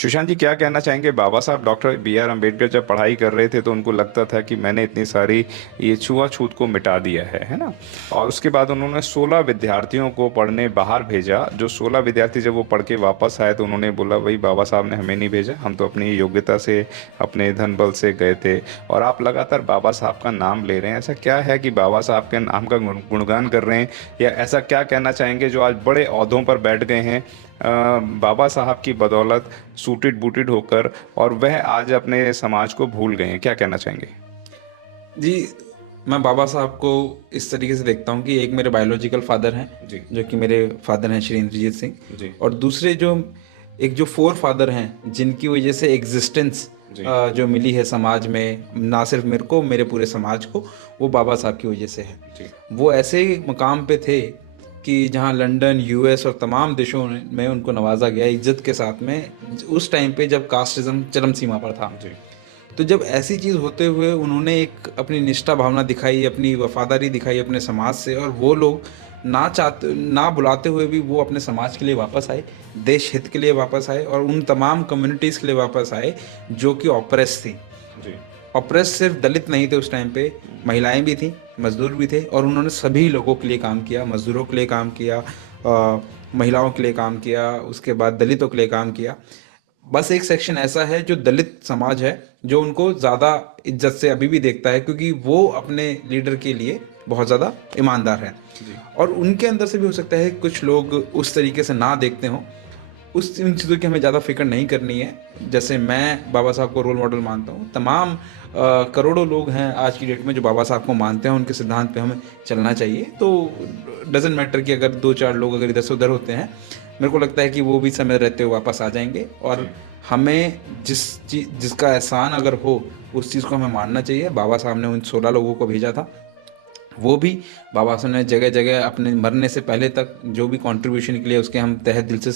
सुशांत जी, क्या कहना चाहेंगे? बाबा साहब डॉक्टर बी आर अम्बेडकर जब पढ़ाई कर रहे थे तो उनको लगता था कि मैंने इतनी सारी ये छुआछूत को मिटा दिया है ना। और उसके बाद उन्होंने 16 विद्यार्थियों को पढ़ने बाहर भेजा। जो 16 विद्यार्थी जब वो पढ़ के वापस आए तो उन्होंने बोला, भाई बाबा साहब ने हमें नहीं भेजा, हम तो अपनी योग्यता से, अपने धन बल से गए थे। और आप लगातार बाबा साहब का नाम ले रहे हैं, ऐसा क्या है कि बाबा साहब के नाम का गुणगान कर रहे हैं? या ऐसा क्या कहना चाहेंगे जो आज बड़े ओहदों पर बैठ गए हैं बाबा साहब की बदौलत, सूटेड बूटेड होकर, और वह आज अपने समाज को भूल गए हैं? क्या कहना चाहेंगे? जी, मैं बाबा साहब को इस तरीके से देखता हूँ कि एक मेरे बायोलॉजिकल फादर हैं, जी। जो कि मेरे फादर हैं श्री इंद्रजीत सिंह। जी। और दूसरे जो फोर फादर हैं जिनकी वजह से एग्जिस्टेंस जी। जो मिली है समाज में, ना सिर्फ मेरे को, मेरे पूरे समाज को, वो बाबा साहब की वजह से है। जी। वो ऐसे मुकाम पे थे कि जहाँ लंदन, यूएस और तमाम देशों में उनको नवाजा गया इज्जत के साथ में, उस टाइम पे जब कास्टिज्म चरम सीमा पर था। जी। तो जब ऐसी चीज़ होते हुए उन्होंने एक अपनी निष्ठा भावना दिखाई, अपनी वफादारी दिखाई अपने समाज से, और वो लोग ना बुलाते हुए भी वो अपने समाज के लिए वापस आए, देश हित के लिए वापस आए, और उन तमाम कम्युनिटीज़ के लिए वापस आए जो कि ऑप्रेस थी। जी। ऑप्रेस सिर्फ दलित नहीं थे उस टाइम पे, महिलाएं भी थी, मजदूर भी थे, और उन्होंने सभी लोगों के लिए काम किया, मजदूरों के लिए काम किया, महिलाओं के लिए काम किया, उसके बाद दलितों के लिए काम किया। बस एक सेक्शन ऐसा है जो दलित समाज है, जो उनको ज़्यादा इज्जत से अभी भी देखता है, क्योंकि वो अपने लीडर के लिए बहुत ज़्यादा ईमानदार है। जी। और उनके अंदर से भी हो सकता है कुछ लोग उस तरीके से ना देखते हों, उन चीज़ों की हमें ज़्यादा फिक्र नहीं करनी है। जैसे मैं बाबा साहब को रोल मॉडल मानता हूँ, तमाम करोड़ों लोग हैं आज की डेट में जो बाबा साहब को मानते हैं, उनके सिद्धांत पे हमें चलना चाहिए। तो डजेंट मैटर कि अगर दो चार लोग अगर इधर से उधर होते हैं, मेरे को लगता है कि वो भी समय रहते हुए वापस आ जाएंगे। और जी। हमें जिसका एहसान अगर हो, उस चीज़ को हमें मानना चाहिए। बाबा साहब ने उन 16 लोगों को भेजा था, वो भी बाबा साहब ने जगह जगह अपने मरने से पहले तक जो भी कंट्रीब्यूशन के लिए, उसके हम तहे दिल से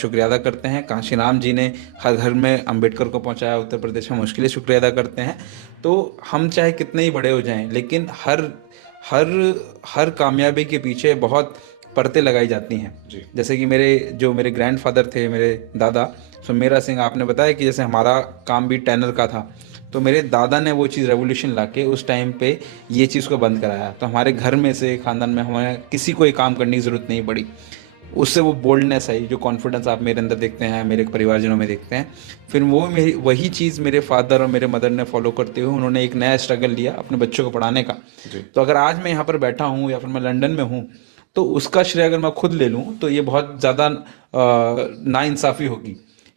शुक्रिया अदा करते हैं। कांशीराम जी ने हर घर में अंबेडकर को पहुंचाया, उत्तर प्रदेश में मुश्किल शुक्रिया अदा करते हैं। तो हम चाहे कितने ही बड़े हो जाएं, लेकिन हर हर हर कामयाबी के पीछे बहुत परतें लगाई जाती हैं। जी। जैसे कि मेरे ग्रैंडफादर थे, मेरे दादा सुमेरा सिंह, आपने बताया कि जैसे हमारा काम भी टैनर का था, तो मेरे दादा ने वो चीज़ रेवोल्यूशन ला के उस टाइम पे ये चीज़ को बंद कराया। तो हमारे घर में से, ख़ानदान में, हमें किसी को ये काम करने की ज़रूरत नहीं पड़ी। उससे वो बोल्डनेस आई, जो कॉन्फिडेंस आप मेरे अंदर देखते हैं, मेरे परिवारजनों में देखते हैं। फिर वो मेरी वही चीज़ मेरे फादर और मेरे मदर ने फॉलो करते हुए उन्होंने एक नया स्ट्रगल लिया अपने बच्चों को पढ़ाने का। जी। तो अगर आज मैं यहाँ पर बैठा हूँ या फिर मैं लंदन में हूँ, तो उसका श्रेय अगर मैं खुद ले लूँ तो ये बहुत ज़्यादा नाइंसाफ़ी होगी।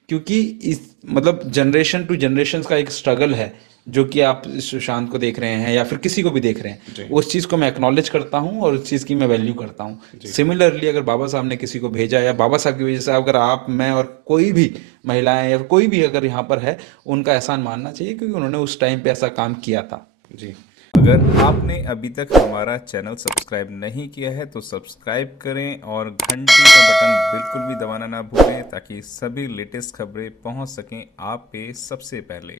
क्योंकि इस मतलब जनरेशन टू जनरेशन का एक स्ट्रगल है, जो कि आप सुशांत को देख रहे हैं या फिर किसी को भी देख रहे हैं। जी। उस चीज़ को मैं एक्नॉलेज करता हूँ और उस चीज़ की मैं वैल्यू करता हूँ। जी। सिमिलरली अगर बाबा साहब ने किसी को भेजा, या बाबा साहब की वजह से अगर आप, मैं और कोई भी महिलाएं या कोई भी अगर यहाँ पर है, उनका एहसान मानना चाहिए, क्योंकि उन्होंने उस टाइम पे ऐसा काम किया था। जी। अगर आपने अभी तक हमारा चैनल सब्सक्राइब नहीं किया है तो सब्सक्राइब करें और घंटी का बटन बिल्कुल भी दबाना ना भूलें, ताकि सभी लेटेस्ट खबरें पहुंच सकें आप पे सबसे पहले।